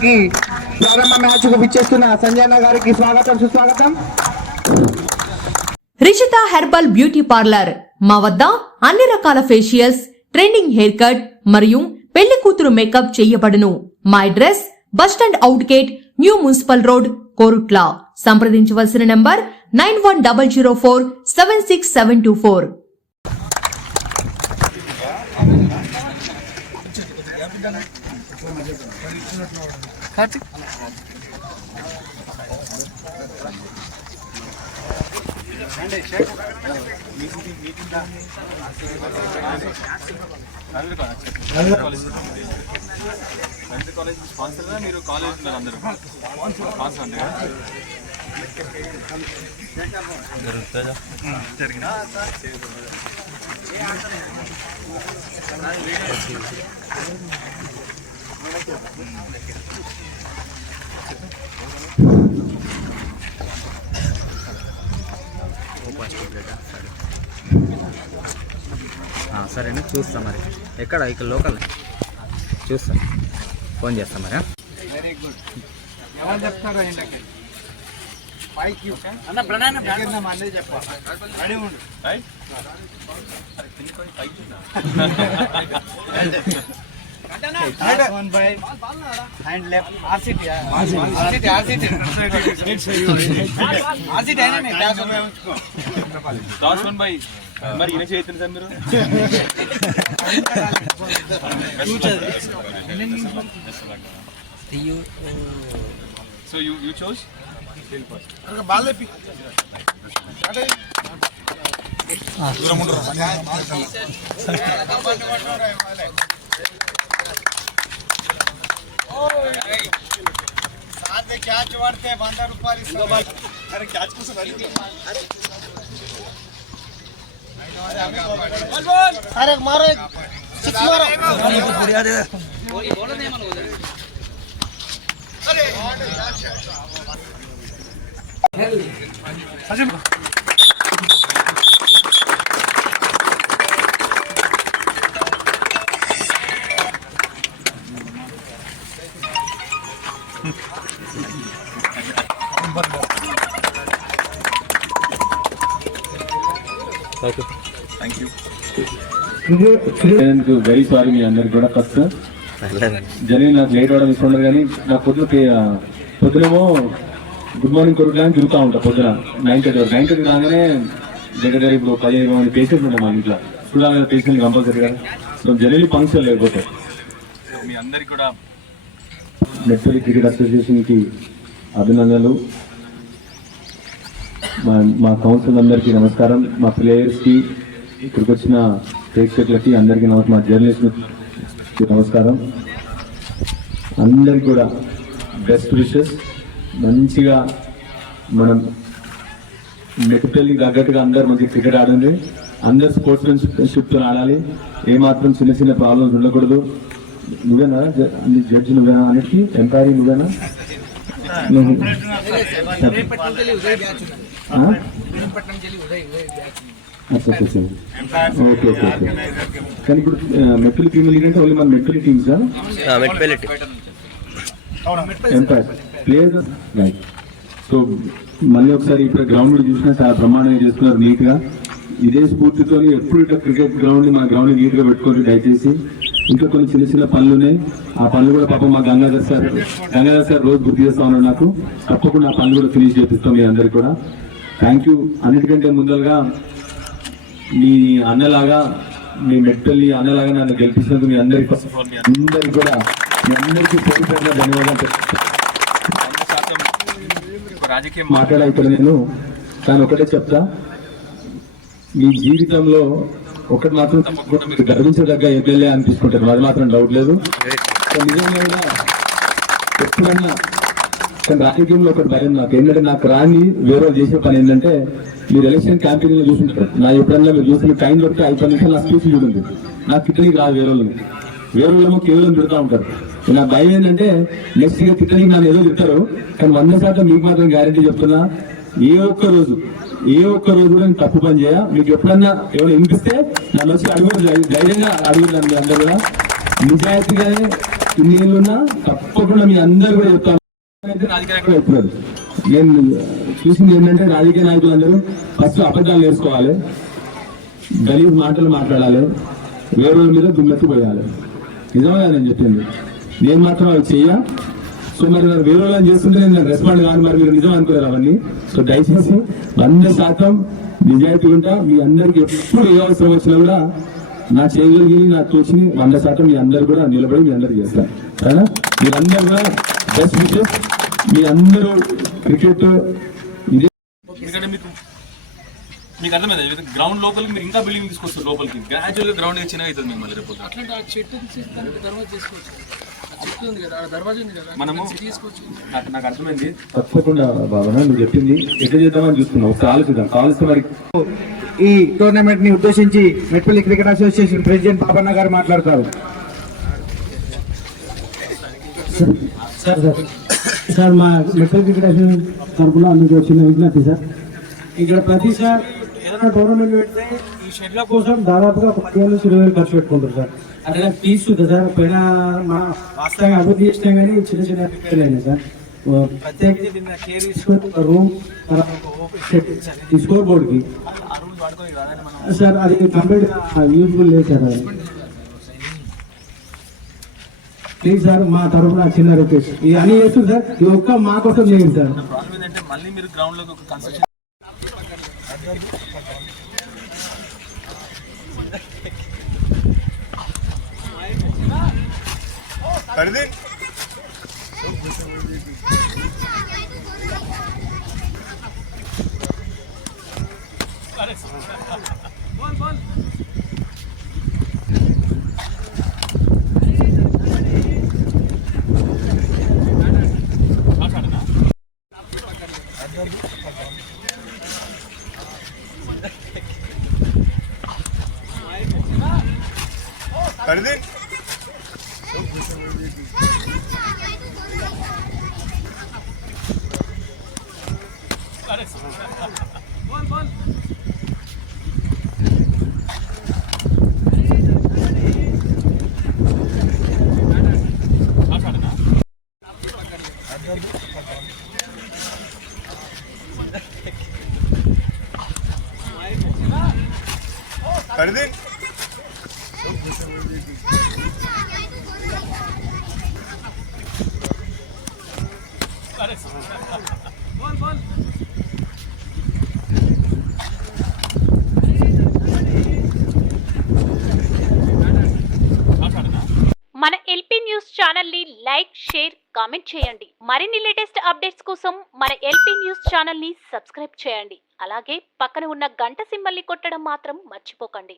గారికి ప్రారంభ మ్యాచ్ కు విచ్చేస్తున్న సంజయ్ అన్న గారికి స్వాగతం సుస్వాగతం. రిషిత హెర్బల్ బ్యూటీ పార్లర్ మా వద్ద అన్ని రకాల ఫేషియల్స్, ట్రెండింగ్ హెయిర్ కట్ మరియు పెళ్లి కూతురు మేకప్ చేయబడును. మా address bus stand out gate, new municipal road, Korutla. సంప్రదించవలసిన నంబర్ 9100476724. కాలేజ్ స్పాన్సర్ మీరు కాలేజ్ ఉన్నారు అందరూ స్పాన్సర్ అంతే సరేనా, చూస్తా మరి. ఎక్కడ ఇక్కడ లోకల్ చూస్తా, ఫోన్ చేస్తా మరి. Very good. ఎవరు చెప్తారో ఏంటంటే మరి ఈయన చేస్తుంది సార్ మీరు. సో యూ chose క్యాచ్ పడితే 100 రూపాయలు ఇస్తాం. క్యాచ్ కోసం अरे मारो एक सिक्स मारो बढ़िया दे बोलो नहीं मानो अरे థ్యాంక్ యూ. వెరీ సారీ మీ అందరికి కూడా. ఫస్ట్ జరిగి నాకు లేట్ అవడం ఇష్టం ఉండదు, కానీ నాకు పొద్దునేమో గుడ్ మార్నింగ్ కొడుకులా అని తిరుగుతూ ఉంటా. పొద్దున 9:30 వరకు. 9:30 రాగానే దగ్గర ఇప్పుడు 15 మంది పేషెంట్స్ ఉంటాం మా ఇంట్లో. చూడాలి పేషెంట్ కంపల్సరీగా. సో జనరల్లీ ఫంక్షన్ లేకపోతే మీ అందరికి కూడా మెట్పల్లి క్రికెట్ అసోసియేషన్కి అభినందనలు. మా కౌన్సిల్ అందరికీ నమస్కారం. మా ప్లేయర్స్కి, ఇక్కడికి వచ్చిన ప్రేక్షకులకి అందరికీ నమస్కారం. మా జర్నలిస్ట్కి నమస్కారం. అందరికి కూడా బెస్ట్ విషెస్. మంచిగా మనం మెట్పల్లి తగ్గట్టుగా అందరు మంచి క్రికెట్ ఆడండి. అందరు స్పోర్ట్స్మెన్షిప్తో ఆడాలి. ఏమాత్రం చిన్న చిన్న ప్రాబ్లమ్స్ ఉండకూడదు. నువ్వేనా జడ్జి? నువ్వేనా అన్నిటికీ ఎంపైరీ? నువ్వేనా? Okay okay okay. కానీ ఇప్పుడు మెట్పల్లి ప్రీమియర్ లీగ్ అంటే ఓన్లీ మన మెట్పల్లి టీమ్సా? Umpire players right. సో మళ్ళీ ఒకసారి ఇప్పుడు గ్రౌండ్ కూడా చూసినా చాలా బ్రహ్మాండంగా చేస్తున్నారు, నీట్గా. ఇదే స్ఫూర్తితో ఎప్పుడు ఇట్లా క్రికెట్ గ్రౌండ్ని మన గ్రౌండ్ని నీట్గా పెట్టుకోండి దయచేసి. ఇంకా కొన్ని చిన్న చిన్న పనులు ఉన్నాయి. ఆ పనులు కూడా పాపం మా గంగాధర్ సార్ రోజు గుర్తు చేస్తా ఉన్నాడు నాకు. తప్పకుండా ఆ పనులు కూడా ఫినిష్ చేపిస్తాం మీ అందరికి కూడా. Thank you. అన్నిటికంటే ముందరగా మీ అన్నలాగా, మీ మెట్పల్లి అన్నలాగా నన్ను గెలిపించినందుకు మీ అందరికి కూడా మీ అందరికీ పూర్తిగా ధన్యవాదాలు. మాట్లాడైతే నేను కానీ ఒకటే చెప్తా, మీ జీవితంలో ఒకటి మాత్రం తప్పకుండా మీరు గర్వించదగ్గ ఎమ్మెల్యే అనిపించుకుంటారు, అది మాత్రం డౌట్ లేదు. నిజంగా కూడా ఎప్పుడన్నా కానీ రాజకీయంలో ఒకటి భయం నాకు ఏంటంటే, నాకు రాని వేరే చేసే పని ఏంటంటే, మీరు ఎలక్షన్ క్యాంపెయిన్ లో చూసుకుంటారు. నా ఎప్పుడన్నా మీరు చూసి టైం దొరికితే 5 నిమిషాలు నా స్పీచ్ చూడండి. నాకు తిట్టడానికి రాదు, వేరే వాళ్ళేమో కేవలం తిడుతూ ఉంటారు. నా భయం ఏంటంటే నెక్స్ట్ ఇయర్ తిట్టడానికి నన్ను ఏదో తిట్టారు, కానీ 100% మీకు మాత్రం గ్యారెంటీ చెప్తున్నా, ఏ ఒక్క రోజు కూడా నేను తప్పు పని చేయ. మీకు ఎప్పుడన్నా ఏమైనా వినిపిస్తే నన్ను వచ్చి అడుగురు, ధైర్యంగా అడుగురు. అందరూ కూడా నిజాయితీగానే ఇన్ని ఏళ్ళున్నా తప్పకుండా మీ అందరు కూడా చెప్తాను. చెప్తున్నారు నేను చూసింది ఏంటంటే రాజకీయ నాయకులు అందరూ ఫస్ట్ అబద్ధాలు నేర్చుకోవాలి, గలీజ్ మాటలు మాట్లాడాలి, వేరే వాళ్ళ మీద దుమ్మెత్తి పోయాలి. నిజమే నేను చెప్పింది, నేను మాత్రం అవి చెయ్య. సో మరి వేరే వాళ్ళని చేస్తుంటే నేను రెస్పాండ్ కాదు, మరి మీరు నిజం అనుకోలేరు అవన్నీ. సో దయచేసి 100% నిజాయితీ ఉంటా. మీ అందరికి ఎప్పుడు ఏ అవసరం వచ్చినా కూడా నా చేయగలిగి నా తోచిని 100% మీ అందరు కూడా నిలబడి మీ అందరు చేస్తారు. సరేనా? మీరందరూ కూడా బెస్ట్ విషెస్. మీ అందరూ క్రికెట్ ఇదే ఎందుకంటే మీకు అర్థమైంది, గ్రౌండ్ లోపలికి మీరు ఇంకా బిల్డింగ్ తీసుకొస్తారు, లోపలికి గ్రాడ్యువల్ గా గ్రౌండ్ చిన్నగా అవుతుంది మీకు మళ్ళీ రేపు. మనము నాకు అర్థమైంది. తప్పకుండా బాబా నువ్వు చెప్పింది ఎట్లా చేద్దామని చూస్తున్నావు, కాల్ చూద్దాం. కాల్స్తే మరి ఈ టోర్నమెంట్ ని ఉద్దేశించి మెట్పల్లి క్రికెట్ అసోసియేషన్ ప్రెసిడెంట్ బాబన్న గారు మాట్లాడతారు. సార్ మా మెట్పల్లి క్రికెట్ అసోసియేషన్ తరఫున మీకు వచ్చిన విజ్ఞప్తి సార్, ఇక్కడ ప్రతిసారి ఏదైనా టోర్నమెంట్ పెడితే ఈ షెడ్ల కోసం దాదాపుగా 15,000-20,000 ఖర్చు పెట్టుకుంటారు సార్. అంటే నాకు తీసుకుంటా సార్, పైన మా వాస్తవంగా అభివృద్ధి చేసినా కానీ చిన్న చిన్న రిపేర్లు అయినాయి సార్. ప్రత్యేకించి దీన్ని కేర్ తీసుకొని ఒక రూమ్ ఈ స్కోర్ బోర్డ్కి సార్ అది కంప్లీట్ యూజ్ఫుల్ లేదు సార్. అది ప్లీజ్ సార్ మా తరఫున చిన్న రిక్వెస్ట్, ఇది అన్ని చేస్తుంది సార్, ఇది ఒక్క మా కోసం చేయండి సార్. ప్రాబ్లం ఏంటంటే మళ్ళీ మీరు గ్రౌండ్ లో ఒక కన్స్ట్రక్షన్ మన ఎల్పీ న్యూస్ ఛానల్ ని లైక్, షేర్, కామెంట్ చేయండి. మరిన్ని లేటెస్ట్ అప్డేట్స్ కోసం మన ఎల్పీ న్యూస్ ఛానల్ ని సబ్స్క్రైబ్ చేయండి. అలాగే పక్కన ఉన్న గంట సింబల్ ని కొట్టడం మాత్రం మర్చిపోకండి.